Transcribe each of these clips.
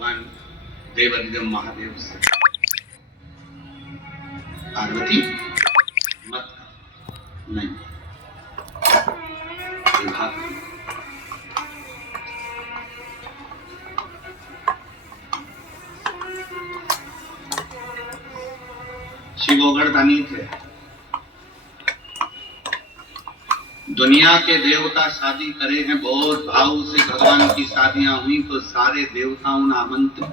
भगवान देवाधिदेव महादेव से पार्वती मत नहीं विभाग शिवोगढ़दानी थे। दुनिया के देवता शादी करे हैं, बहुत भाव से भगवान की शादियां हुई तो सारे देवताओं ने आमंत्रित।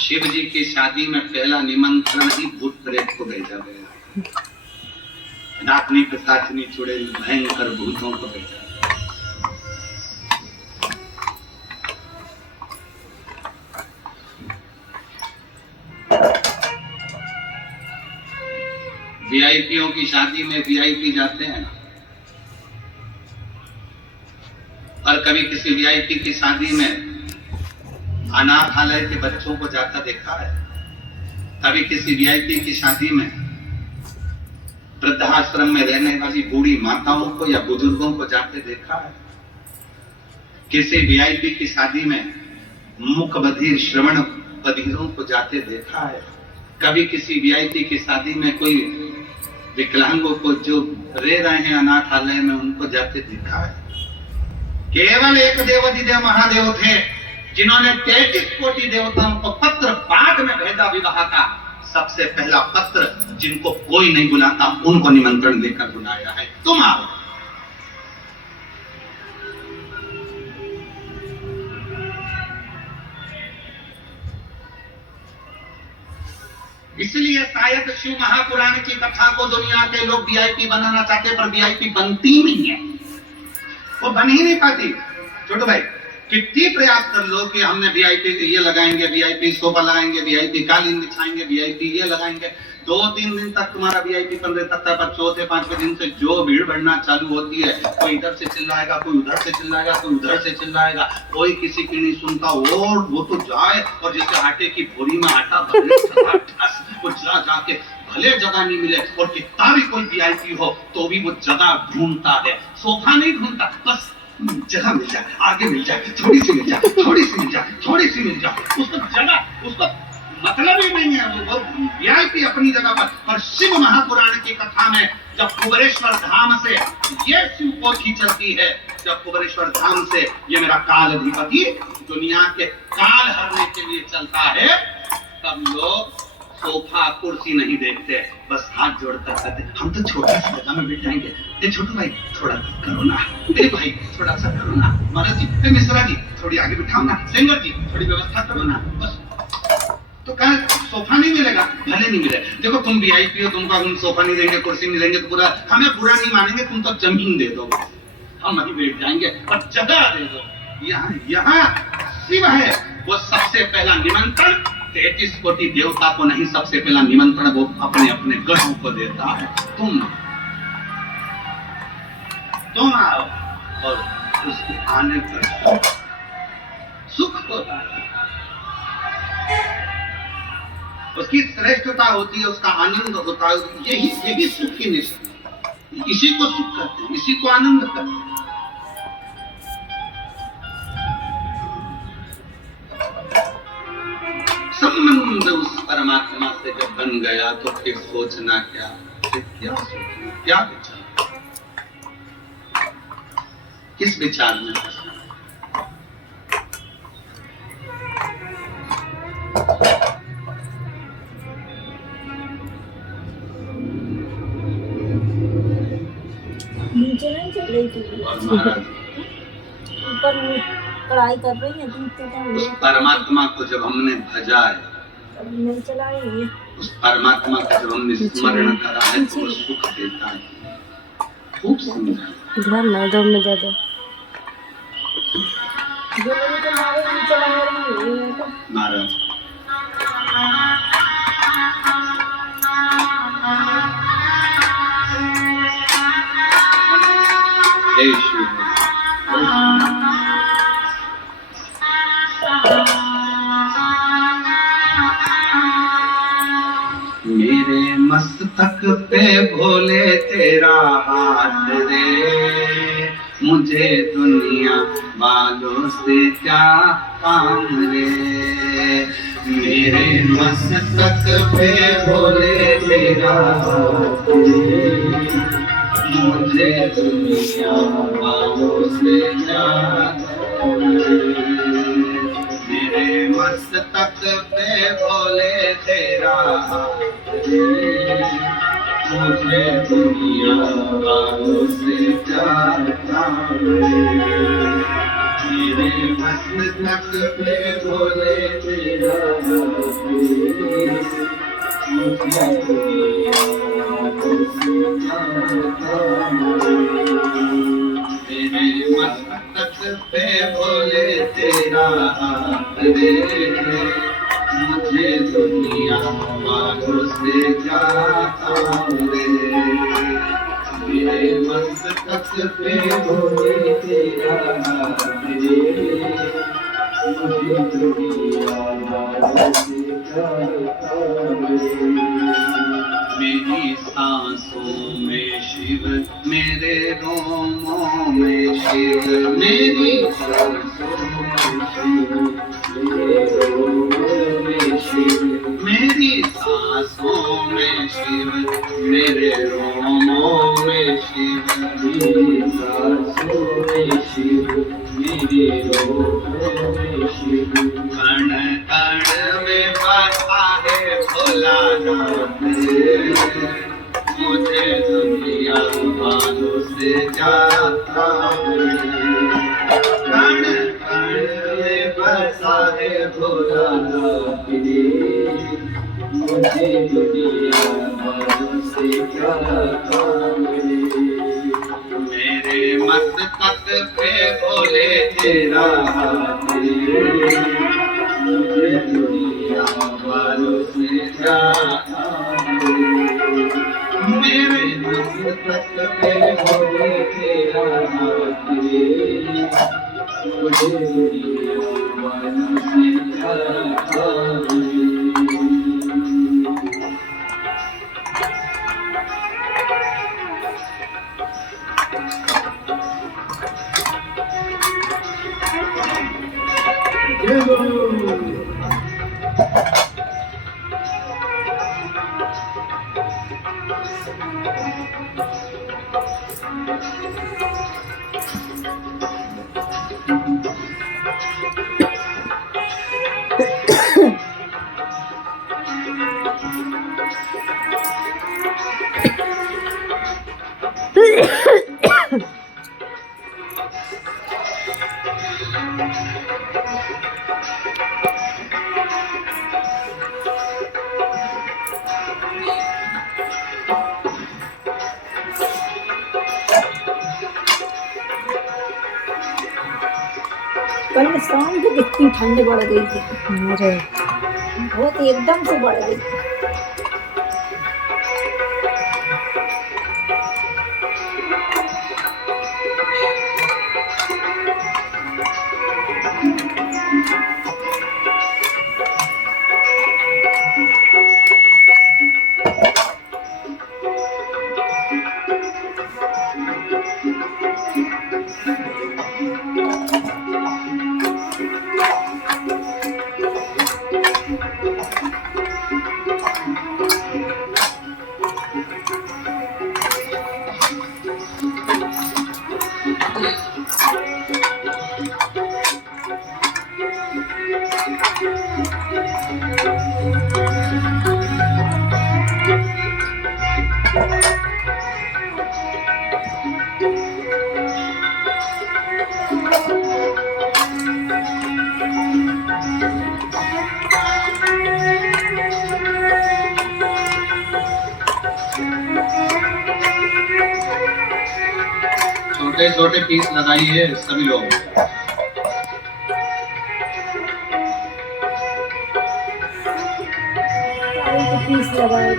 शिव जी की शादी में पहला निमंत्रण ही भूत प्रेत को भेजा गया। नाचनी पिशाचनी चुड़ैल भयंकर भूतों को भेजा। वीआईपीओ की शादी में वीआईपी जाते हैं, और कभी किसी वीआईपी की शादी में अनाथालय के बच्चों को जाता देखा है? कभी किसी वीआईपी की शादी में वृद्धाश्रम में रहने वाली बूढ़ी माताओं को या बुजुर्गों को जाते देखा है? किसी वीआईपी की शादी में मुख बधिर श्रवण बधिरों को जाते देखा है? कभी किसी वीआईपी की शादी में कोई विकलांगों को जो रह रहे हैं अनाथालय में उनको जाते देखा है? केवल एक देवाधिदेव महादेव थे जिन्होंने 33 कोटि देवताओं को पत्र बाद में भेजा विवाह का। सबसे पहला पत्र जिनको कोई नहीं बुलाता उनको निमंत्रण देकर बुलाया है, तुम आओ। इसलिए शायद शिव महापुराण की कथा को दुनिया के लोग वीआईपी बनाना चाहते, पर वीआईपी बनती नहीं है, वो बन ही नहीं पाती। छोटू भाई कितनी प्रयास कर लो कि हमने वीआईपी ये लगाएंगे, वीआईपी सोफा लगाएंगे, वीआईपी कालीन बिछाएंगे, वीआईपी ये लगाएंगे, 2-3 दिन तक तुम्हारा वीआईपी बन रहता है, पर चौथे 5वें दिन से जो भीड़ बढ़ना चालू होती है, कोई इधर से चिल्लाएगा, कोई उधर से चिल्लाएगा, कोई उधर से चिल्लाएगा, कोई किसी की नहीं सुनता। और वो तो जाए और जैसे आटे की बोरी में आटा वो जाके भले जगह नहीं मिले, और कितना भी कोई वीआईपी हो तो भी वो जगह ढूंढता है। सोफा नहीं ढूंढता, बस जगह मिल जाए, आगे मिल जाए, थोड़ी सी मिल जाए, थोड़ी सी मिल जाए, थोड़ी सी मिल जाए, उसको जगह, उसको मतलब ही नहीं है। वो वीआईपी अपनी जगह पर शिव महापुराण की कथा में जब कुबेरेश्वर धाम से ये शिव पोथी चलती है, जब कुबेरेश्वर धाम से ये मेरा काल अधिपति दुनिया के काल हरने के लिए चलता है, तब लोग सोफा कुर्सी नहीं देखते, बस हाथ जोड़कर कहते हम तो छोटा सा जगह में बैठ जाएंगे। ए छोटू भाई थोड़ा करो ना, ए भाई थोड़ा सा करो ना, महाराज जी, ए मिश्रा जी थोड़ी आगे बिठाओ ना, सिंगर जी थोड़ी व्यवस्था करो ना, बस। तो कहा सोफा नहीं मिलेगा, भले नहीं मिले। देखो तुम वीआईपी हो, तुमको हम सोफा नहीं देंगे, कुर्सी नहीं देंगे, तो पूरा हमें बुरा नहीं मानेंगे, तुम तो जमीन दे दो, हम वहीं बैठ जाएंगे, पर जगह दे दो। यहाँ शिव है, वो सबसे पहला निमंत्रण 33 कोटि देवता को नहीं, सबसे पहला निमंत्रण वो अपने अपने ग्रहों को देता है। तुम आओ, और उसके आने पर सुख होता है, उसकी श्रेष्ठता होती है, उसका आनंद होता है। यही सुख की निशानी, इसी को सुख करते हैं, इसी को आनंद करते हैं। संबंध उस परमात्मा से जब बन गया तो फिर सोचना क्या, फिर क्या सोचना, क्या विचार, किस विचार में फंसना। नीचे नहीं चल रही थी, और महाराज ऊपर कढ़ाई कर रही है। उस परमात्मा को जब हमने भजा है, नहीं चलाई, उस परमात्मा का जब हमने स्मरण करा है तो वो सुख देता है। खूब समझा घर में दम में ज्यादा जो लोग तो मारे नहीं चला रही है तो महाराज मेरे मस्तक पे भोले तेरा हाथ रे, मुझे दुनिया वालों से क्या काम रे। मेरे मस्तक पे बोले तेरा मुझे दुनिया वालों से ज्यादा मेरे मस्तक पे बोले तेरा मुझे दुनिया वालों से ज्यादा मेरे मस्तक पे बोले तेरा मुझे दुनिया वालों से ज्यादा मेरे मस्तक पे बोले तेरा रे मुझे दुनिया वालों से ज्यादा रे। मेरे मस्तक पे बोले तेरा रे मुझे दुनिया वालों से ज्यादा रे। मेरी सांसों में शिव मेरे रोमों में शिव मेरी सांसों में शिव मेरे रोमों में शिव मेरी सांसों में शिव मेरे रोमों में शिव मेरी सांसों में शिव मेरे रोमों में शिव कण कण में बसा है भोलानाथ मुझे दुनिया वालों से ज्यादा कण कण में बसा है भोलानाथ मुझे दुनिया वालों से ज्यादा मेरे मस्तक पे बोले तेरा मुझे दुनिया वालों से ज्यादा मेरे मस्तक पे बोले तेरा मुझे दुनिया वालों से ज्यादा कल शाम को कितनी ठंड बढ़ गई थी। अरे बहुत एकदम से बढ़ गई। छोटे छोटे पीस लगाइए सभी लोग। पीस लगाए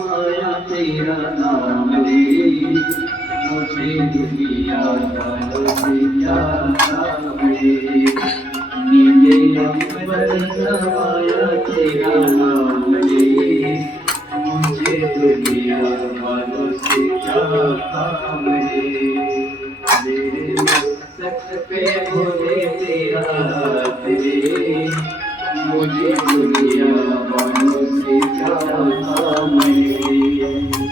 माया तेरा नाम रे, मुझे दुनिया वालों से क्या काम रे। नीले अंबर समाया तेरा नाम रे, मुझे दुनिया वालों से क्या काम रे। मेरे मस्तक पे भोले तेरा हाथ रे, मुझे दुनिया वालों से क्या काम रे।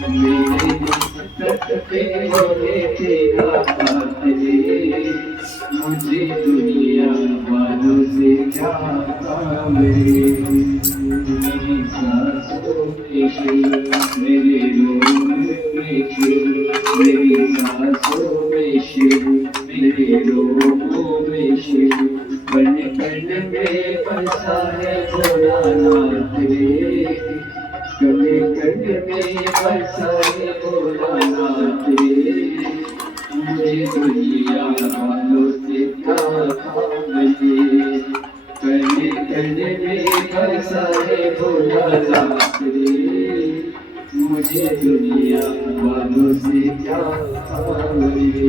मेरे मस्तक पे भोले तेरा हाथ रे, मुझे दुनिया वालों से क्या काम रे। मेरी सांसों में शिव, मेरे रोम में शिव, मेरी सांसों में शिव, मेरे रोमों में शिव, कण कण में बसा है भोलानाथ रे, कण कण में बसा है भोलानाथ रे। मुझे दुनिया वालों से क्या काम रे, कण कण में बसा है भोलानाथ रे, मुझे दुनिया वालों से क्या काम रे।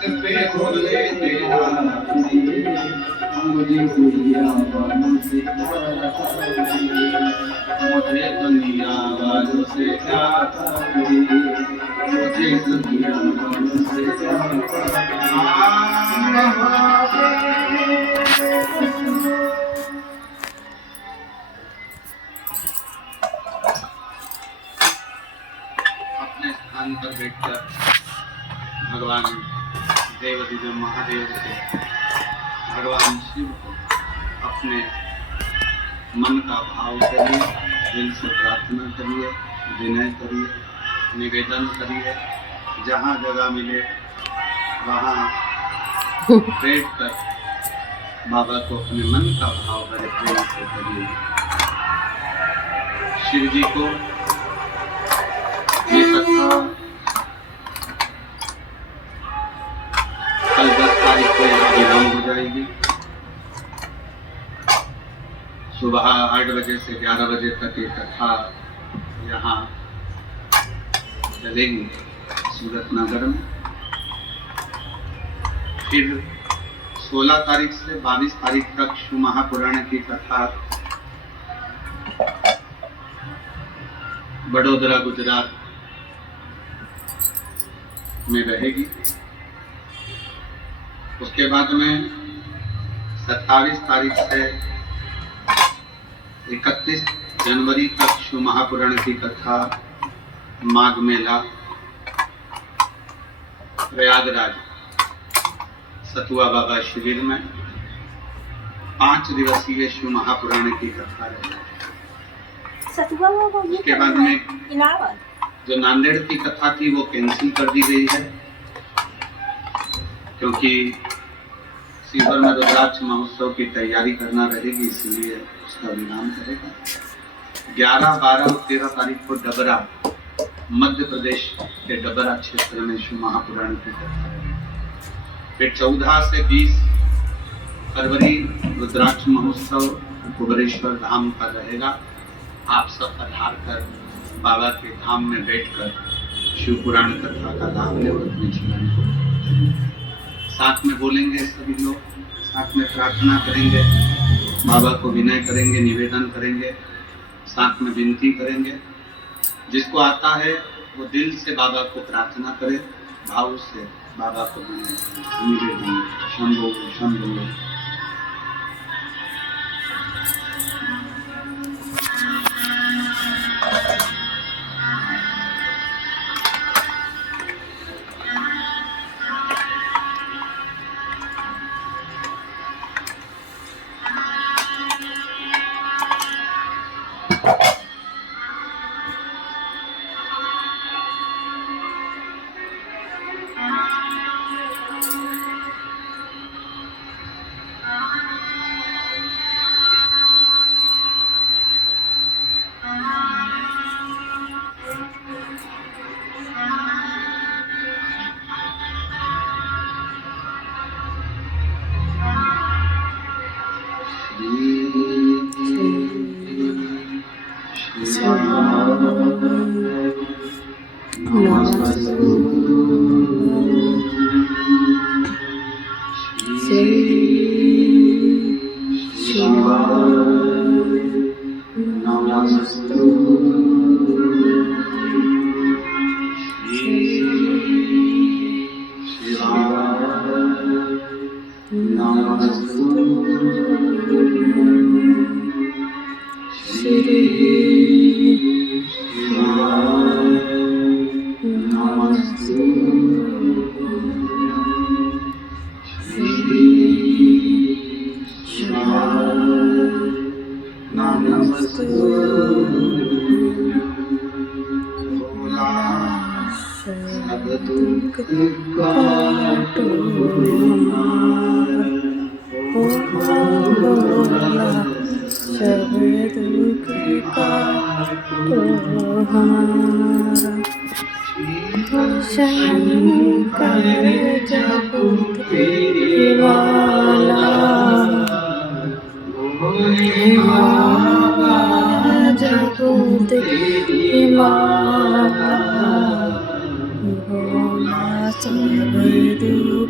छत पे बोले तेरा मुझे दुनिया वालों से मुझे दुनिया वालों से क्या मुझे दुनिया वालों से अपने स्थान पर बैठकर भगवान देवाधिदेव महादेव से भगवान शिव को अपने मन का भाव करिए, दिल से प्रार्थना करिए, विनय करिए, निवेदन करिए, जहाँ जगह मिले वहाँ बैठकर बाबा को अपने मन का भाव बड़े प्रेम से करिए। शिव जी को ये कथा कल 10 तारीख को विराम हो जाएगी। सुबह 8 बजे से 11 बजे तक ये कथा यहाँ चलेगी सूरत नगर में। फिर 16 तारीख से 22 तारीख तक शिव महापुराण की कथा बड़ोदरा गुजरात में रहेगी। उसके बाद में 27 तारीख से 31 जनवरी तक शिव महापुराण की कथा माघ मेला प्रयागराज सतुआ बाबा शिविर में 5 दिवसीय शिव महापुराण की कथा रहेगी। सतुआ बाबा ये उसके बाद में इलाहाबाद जो नांदेड़ की कथा थी वो कैंसिल कर दी गई है, क्योंकि सीवर में रुद्राक्ष महोत्सव की तैयारी करना रहेगी, इसलिए उसका विराम करेगा। 11, 12 और 13 तारीख को डबरा मध्य प्रदेश के डबरा क्षेत्र में शिव महापुराण की कथा रहेगी। फिर 14 से 20 फरवरी रुद्राक्ष महोत्सव कुबरेश्वर धाम का रहेगा। आप सब पधार कर बाबा के धाम में बैठकर शिव पुराण कथा का लाभ ले और अपने जीवन को साथ में बोलेंगे, सभी लोग साथ में प्रार्थना करेंगे, बाबा को विनय करेंगे, निवेदन करेंगे, साथ में विनती करेंगे। जिसको आता है वो दिल से बाबा को प्रार्थना करे, भाव से बाबा को विनय करे, निवेदन शंभो शंभो। सब दुख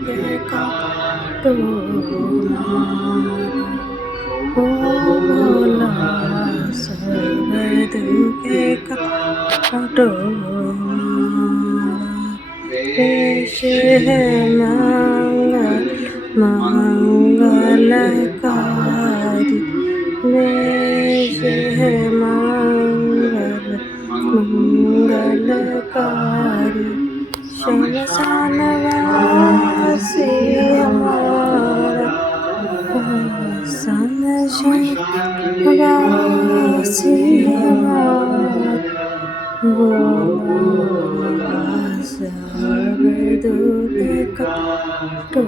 दुखे काटो ओ भोला सब दुखे काटो पेश है मंगलकारी वेश है मंगलकारी शमशानवासी हमारा शमशानवासी हमारा भोला सब दुख काटो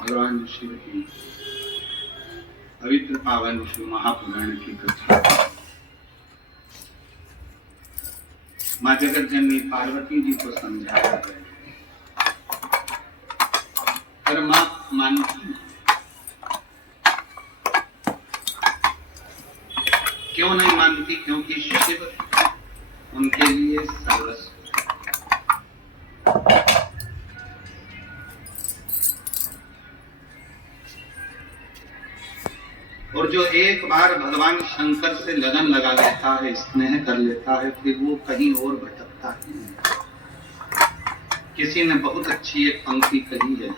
भगवान शिव की पवित्र पावन शिव महापुराण की कथा। माँ जगत जननी पार्वती जी को समझाया गया, पर माँ मानती नहीं। क्यों नहीं मानती? क्योंकि शिव उनके लिए सर्वस्व। और जो एक बार भगवान शंकर से लगन लगा लेता है, स्नेह कर लेता है, फिर वो कहीं और भटकता ही नहीं। किसी ने बहुत अच्छी एक पंक्ति कही है,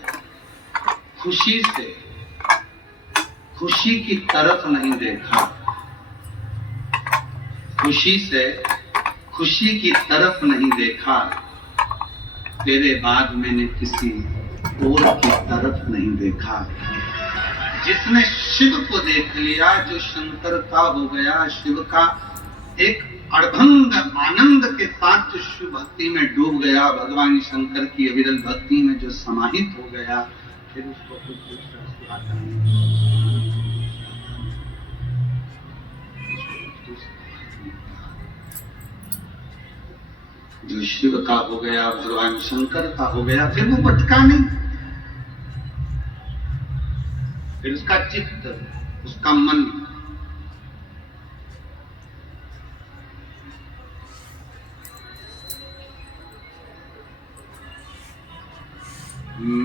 खुशी से खुशी की तरफ नहीं देखा, खुशी से खुशी की तरफ नहीं देखा, तेरे बाद मैंने किसी और की तरफ नहीं देखा। जिसने शिव को देख लिया, जो शंकर का हो गया, शिव का एक अड़भंग आनंद के साथ जो शिव भक्ति में डूब गया, भगवान शंकर की अविरल भक्ति में जो समाहित हो गया, फिर उसको कुछ दूसरा सुहाता नहीं। जो शिव का हो गया, भगवान शंकर का हो गया, फिर वो भटका नहीं। फिर उसका चित्त, उसका मन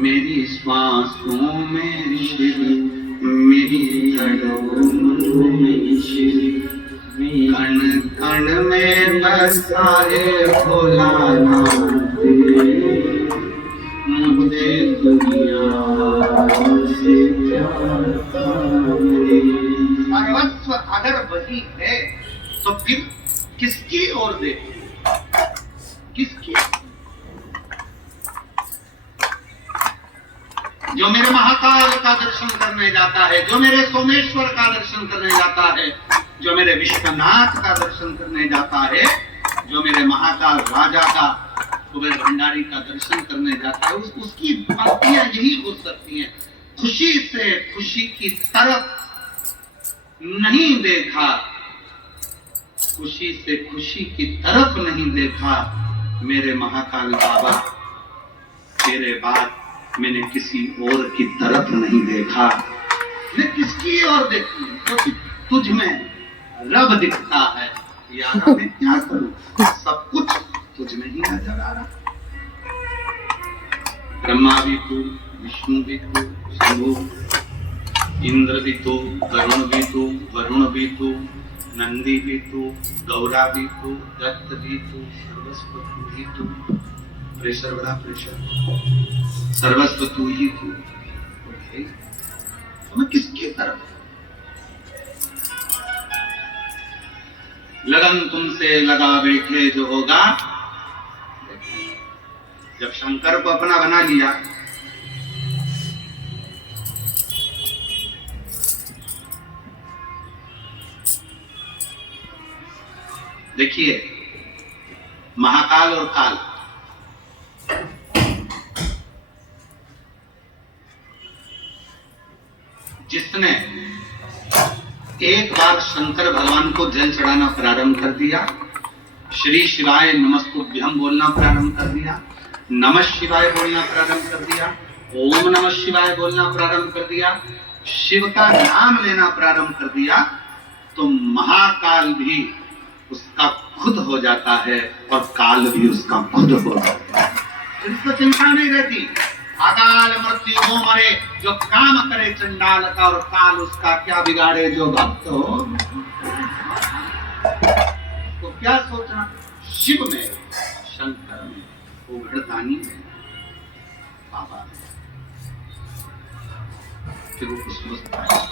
मेरी श्वासों में शिव, मेरी जड़ों में शिव, कण कण में बसाए भोला नाम मुझे दुनिया से सर्वस्व अगर वही है तो फिर किसकी ओर देखें? किसकी? जो मेरे महाकाल का दर्शन करने जाता है, जो मेरे सोमेश्वर का दर्शन करने जाता है, जो मेरे विश्वनाथ का दर्शन करने जाता है, जो मेरे महाकाल राजा का, कुबेर भंडारी का दर्शन करने जाता है, उसकी पंक्तियां यही हो सकती हैं, खुशी से खुशी की तरफ नहीं देखा, खुशी से खुशी की तरफ नहीं देखा, मेरे महाकाल बाबा, तेरे बाद मैंने किसी और की तरफ नहीं देखा। मैं किसकी ओर देखूं? क्योंकि तुझ में रब दिखता है। यार मैं क्या करूं? सब कुछ तुझ में ही नजर आ रहा। ब्रह्मा भी तू, विष्णु भी तू, शंभु, इंद्र भी तू, गरुण भी तू, वरुण भी तू, नंदी भी तू, गौरा भी तू, दत्त भी तू, सर्वस्व तू ही तू। प्रेशर बड़ा प्रेशर, सर्वस्व तू ही तू। तो मैं किसकी तरफ? लगन तुमसे लगा बैठे जो होगा। जब शंकर को अपना बना लिया देखिए, महाकाल और काल, जिसने एक बार शंकर भगवान को जल चढ़ाना प्रारंभ कर दिया, श्री शिवाय नमस्तुभ्यम बोलना प्रारंभ कर दिया, नमः शिवाय बोलना प्रारंभ कर दिया, ओम नमः शिवाय बोलना प्रारंभ कर दिया, शिव का नाम लेना प्रारंभ कर दिया, तो महाकाल भी उसका खुद हो जाता है और काल भी उसका खुद हो जाता है। इसको चिंता नहीं रहती। अकाल मृत्यु हो मरे जो काम करे चंडाल का, और काल उसका क्या बिगाड़े जो भक्त हो। तो क्या सोचना, शिव में, शंकर में, उघड़दानी में, बाबा में, फिर वो सोचता है।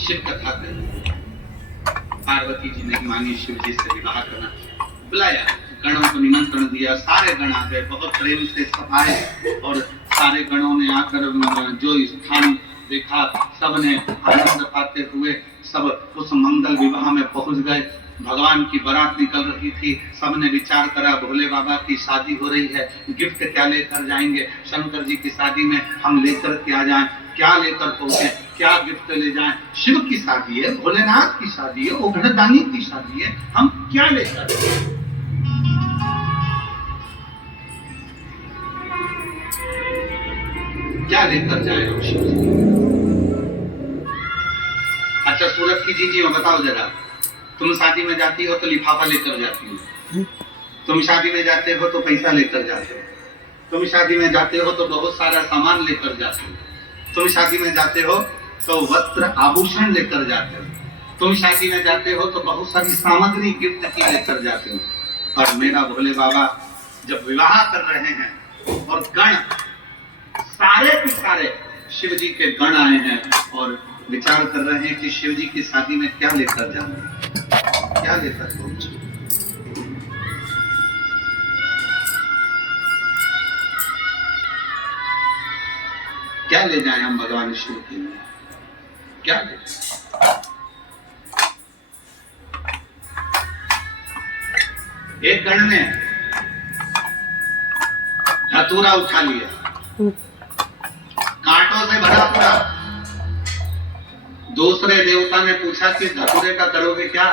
शिव कथा कर, पार्वती जी ने मानी शिव जी से विवाह करना, बुलाया, गणों को निमंत्रण दिया, सारे गण आ गए, बहुत प्रेम से सब आए, और सारे गणों ने आकर जो स्थान देखा, सबने आनंद पाते हुए सब उस मंगल विवाह में पहुंच गए। भगवान की बारात निकल रही थी, सबने विचार करा भोले बाबा की शादी हो रही है, गिफ्ट क्या लेकर जाएंगे, शंकर जी की शादी में हम लेकर क्या जाएं, क्या लेकर पहुंचे, क्या गिफ्ट ले जाएं। शिव की शादी है, भोलेनाथ की शादी है, उघड़दानी की शादी है, हम क्या लेकर, क्या लेकर जाए हम शिव जी। अच्छा, सूरत की जीजी हो, बताओ जरा, तुम शादी में जाती हो तो लिफाफा लेकर जाती हो, तुम शादी में जाते हो तो पैसा लेकर जाते हो, तुम शादी में जाते हो तो बहुत सारा सामान लेकर जाते हो, तुम शादी में जाते हो तो वस्त्र आभूषण लेकर जाते हो, तुम शादी में जाते हो तो बहुत सारी सामग्री गिफ्ट की लेकर जाते हो। और मेरा भोले बाबा जब विवाह कर रहे हैं और गण सारे के सारे शिव जी के गण आए हैं और विचार कर रहे हैं कि शिव जी की शादी में क्या लेकर जाना, क्या लेकर पहुंचे। क्या ले जाएं हम भगवान शिव के लिए, क्या ले जाएं? एक गण ने धतूरा उठा लिया, कांटों से भरा पूरा। दूसरे देवता ने पूछा कि धतूरे का करोगे क्या,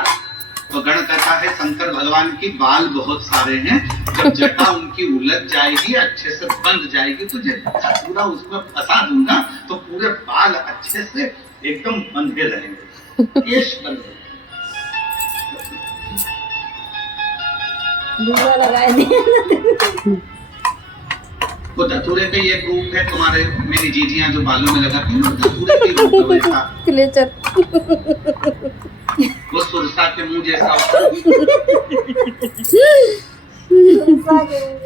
तो गण कहता है शंकर भगवान की बाल बहुत सारे हैं, जब जटा उनकी उलझ जाएगी, अच्छे से बंध जाएगी, तो धतूरा उसमें फंसा दूंगा तो पूरे बाल अच्छे से एकदम बंधे रहेंगे, केश बंधे। वो धतूरे का ये रूप है, तुम्हारे मेरी जीजियां जो बालों में लगाती हैं, धतूरे की रूप है वैसा। क्लेचर। वो सुरसा के मुंह जैसा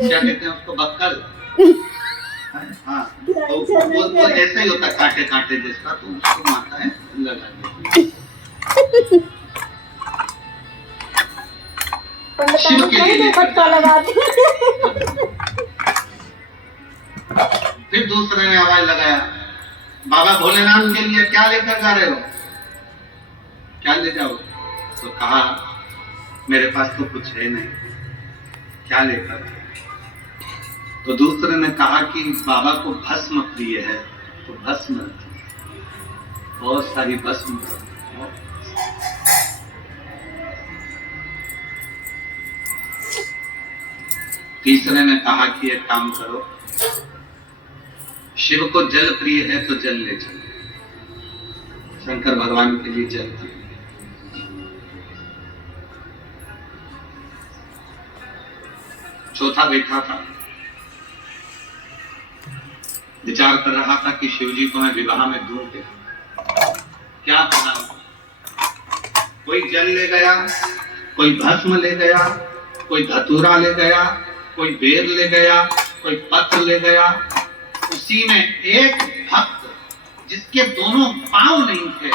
क्या कहते हैं उसको, बक्कल। हाँ, तो वो ऐसा ही होता है, कांटे कांटे जैसा, तो उसको माता है लगा देती। शिव के लिए पट्टा लगाते। फिर दूसरे ने आवाज लगाया, बाबा भोलेनाथ के लिए क्या लेकर जा रहे हो, क्या ले जाओ। तो कहा मेरे पास तो कुछ है नहीं, क्या लेकर। तो दूसरे ने कहा कि बाबा को भस्म प्रिय है, तो भस्म, बहुत सारी भस्म। तीसरे ने कहा कि एक काम करो, शिव को जल प्रिय है तो जल ले चलो, शंकर भगवान के लिए जल प्रिय। चौथा बैठा था, विचार कर रहा था कि शिव जी को मैं विवाह में दूं क्या करना। कोई जल ले गया, कोई भस्म ले गया, कोई धतूरा ले गया, कोई बेर ले गया, कोई पत्र ले गया। उसी में एक भक्त जिसके दोनों पांव नहीं थे,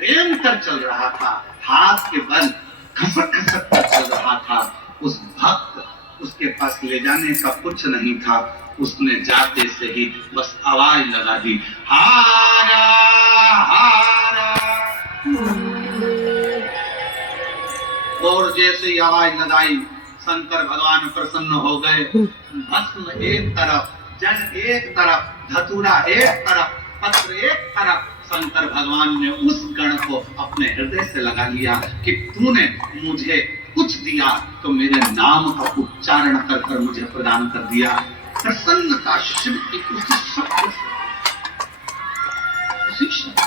रेंग कर चल रहा था, हाथ के बल खसक खसक कर चल रहा था। उस भक्त, उसके पास ले जाने का कुछ नहीं था, उसने जाते से ही बस आवाज लगा दी, हारा हारा। और जैसे आवाज लगाई शंकर भगवान प्रसन्न हो गए। भस्म एक तरफ, जल एक तरफ, धतूरा एक तरफ, पत्र एक तरफ। शंकर भगवान ने उस गण को अपने हृदय से लगा लिया कि तूने मुझे कुछ दिया तो मेरे नाम का उच्चारण कर कर मुझे प्रदान कर दिया। प्रसन्नता शिव की उसी शब्द से, उसी शब्द।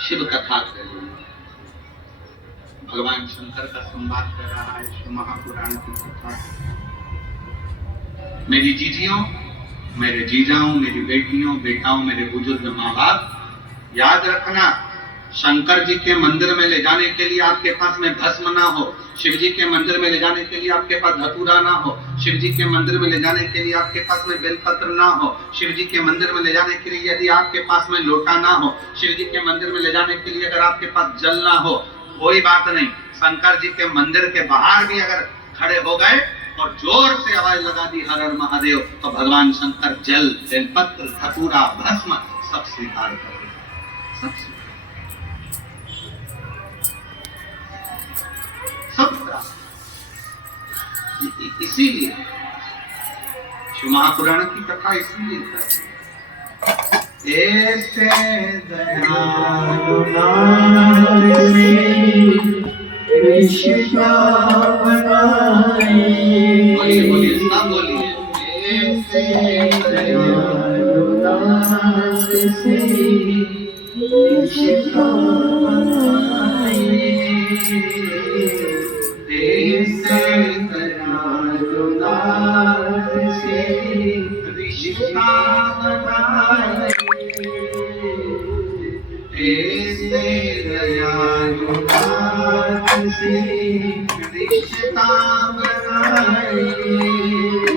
शिव कथा कर रही है, भगवान शंकर का संवाद कर रहा है शिव महापुराण की कथा। मेरी जीजियों, मेरे जीजाओं, मेरी बेटियों, बेटाओं, मेरे बुजुर्ग माँ बाप, याद रखना, शंकर जी के मंदिर में ले जाने के लिए आपके पास में भस्म ना हो, शिव जी के मंदिर में ले जाने के लिए आपके पास धतूरा ना हो, शिव जी के मंदिर में ले जाने के लिए आपके पास में बेलपत्र ना हो, शिव जी के मंदिर में ले जाने के लिए यदि आपके पास में लोटा ना हो, शिव जी के मंदिर में ले जाने के लिए अगर आपके पास जल ना हो, कोई बात नहीं। शंकर जी के मंदिर के बाहर भी अगर खड़े हो गए और जोर से आवाज लगा दी हर हर महादेव, तो भगवान शंकर जल, बेलपत्र, धतूरा, भस्म सब स्वीकार करेंगे, सब स्वीकार, सब। इसीलिए शिव महापुराण की कथा इसलिए करते हैं। ऐसे दयालु नाथ बोलिए बोलिए सब बोलिए। ऐसे दयालु नाथ से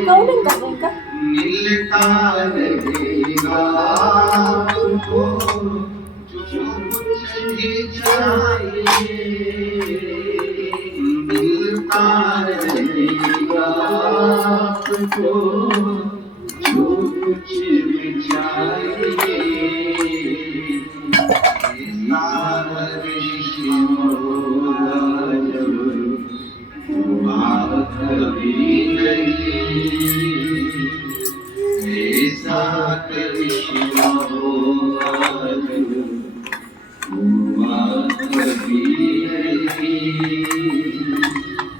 लोडिंग कर रहे हैं मिलता रहेगा आपको जो कुछ भी चाहिए, मिलता रहेगा आपको जो कुछ भी चाहिए। कभी नहीं ऐसा कृष्ण होगा, कभी नहीं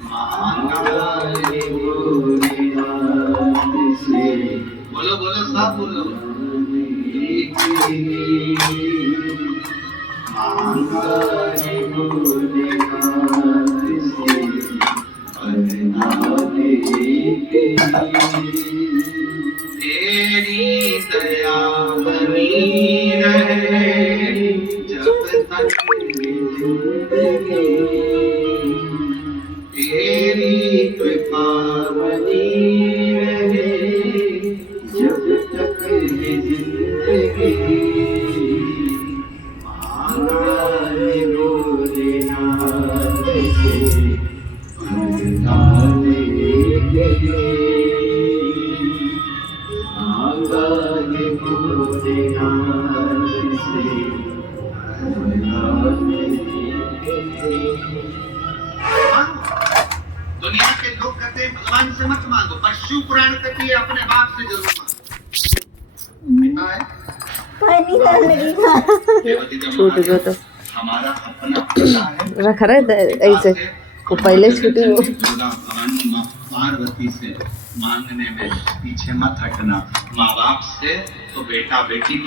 मांगा से। बोलो बोलो सब बोलो। मांगा तेरी दया बनी रहे जब तक जिंदगी, तेरी कृपा बनी रहे जब तक जिंदगी। मांगा भोलेनाथ से दुनिया के लोग कहते हैं भगवान से मत मांगो, पर शिव पुराण कहती है अपने बाप से जरूर मांगो। छूट गयो तो हमारा अपना रखा रहे ऐसे वो पहले छूटी वो। दुर्गा भवानी माँ पार्वती से मांगने में पीछे मत हटना। माँ बाप से तो बेटा बेटी